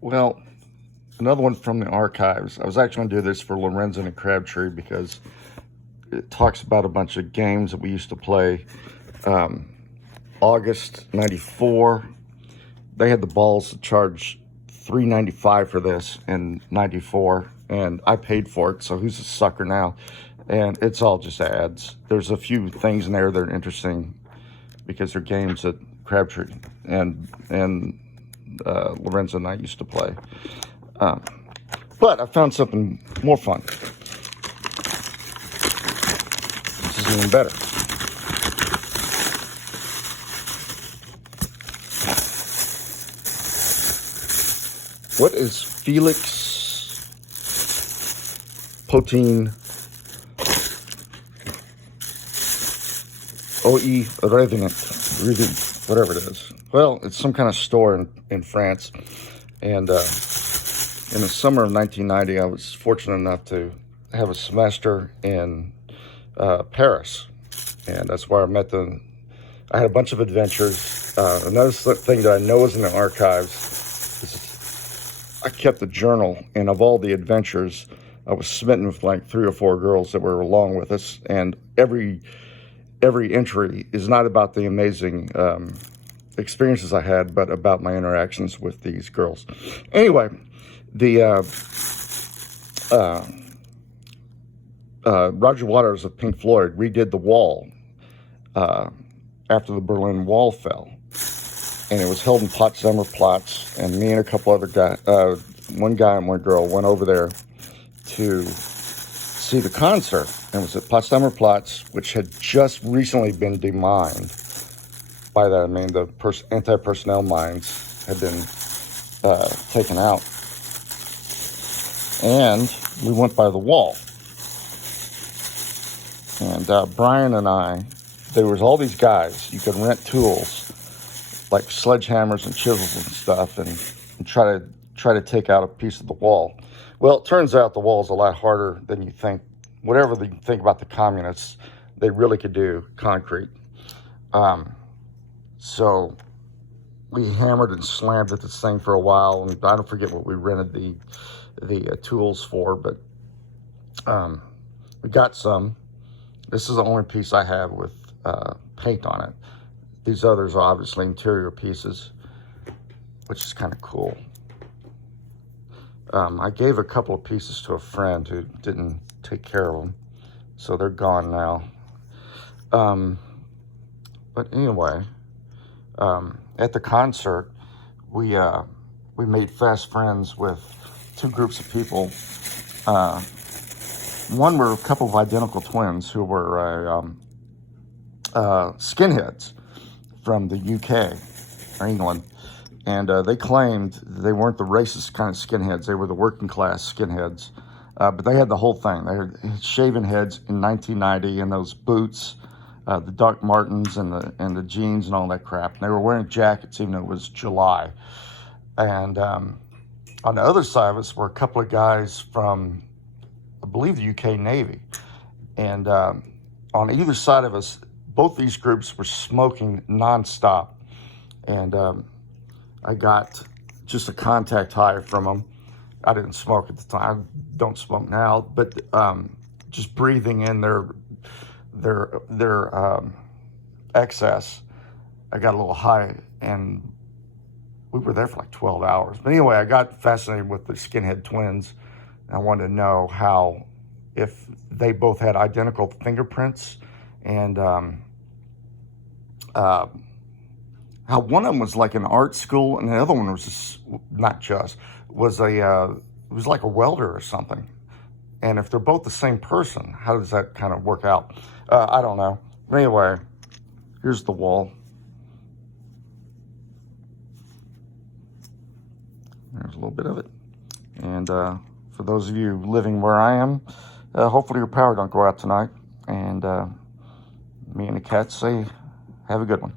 Well, another one from the archives. I was actually going to do this for Lorenzen and Crabtree because it talks about a bunch of games that we used to play. August 94, they had the balls to charge $3.95 for this in 94, and I paid for it, so who's a sucker now? And it's all just ads. There's a few things in there that are interesting because they're games that Crabtree and Lorenzo and I used to play. But I found something more fun. This is even better. What is Felix Potin OE Revenant, whatever it is? Well, it's some kind of store in France. And in the summer of 1990, I was fortunate enough to have a semester in Paris. And that's where I met them. I had a bunch of adventures. Another thing that I know is in the archives is I kept a journal, and of all the adventures, I was smitten with like 3 or 4 girls that were along with us, and every entry is not about the amazing experiences I had, but about my interactions with these girls. Anyway, the Roger Waters of Pink Floyd redid the Wall after the Berlin Wall fell. And it was held in Potsdamer Platz, and me and a couple other guys, one guy and one girl, went over there to see the concert. And it was at Potsdamer Platz, which had just recently been demined. By that I mean the anti-personnel mines had been taken out. And we went by the wall. And Brian and I, there was all these guys, you could rent tools, like sledgehammers and chisels and stuff, and try to take out a piece of the wall. Well, it turns out the wall is a lot harder than you think. Whatever you think about the communists, they really could do concrete. So we hammered and slammed at this thing for a while, and I don't forget what we rented the tools for, but we got some. This is the only piece I have with paint on it. These others are obviously interior pieces, which is kind of cool. I gave a couple of pieces to a friend who didn't take care of them, so they're gone now. But anyway, at the concert, we made fast friends with 2 groups of people. One were a couple of identical twins who were skinheads from the UK or England, and they claimed they weren't the racist kind of skinheads. They were the working class skinheads, but they had the whole thing. They had shaven heads in 1990 and those boots, the Doc Martens and the jeans and all that crap. And they were wearing jackets even though it was July. And on the other side of us were a couple of guys from, I believe, the UK Navy. And on either side of us, both these groups were smoking nonstop. And I got just a contact high from them. I didn't smoke at the time. I don't smoke now, but just breathing in their excess, I got a little high, and we were there for like 12 hours. But anyway, I got fascinated with the skinhead twins. And I wanted to know if they both had identical fingerprints, and how one of them was like an art school, and the other one was was like a welder or something. And if they're both the same person, how does that kind of work out? I don't know. But anyway, here's the wall. There's a little bit of it. And for those of you living where I am, hopefully your power don't go out tonight. And me and the cats say, have a good one.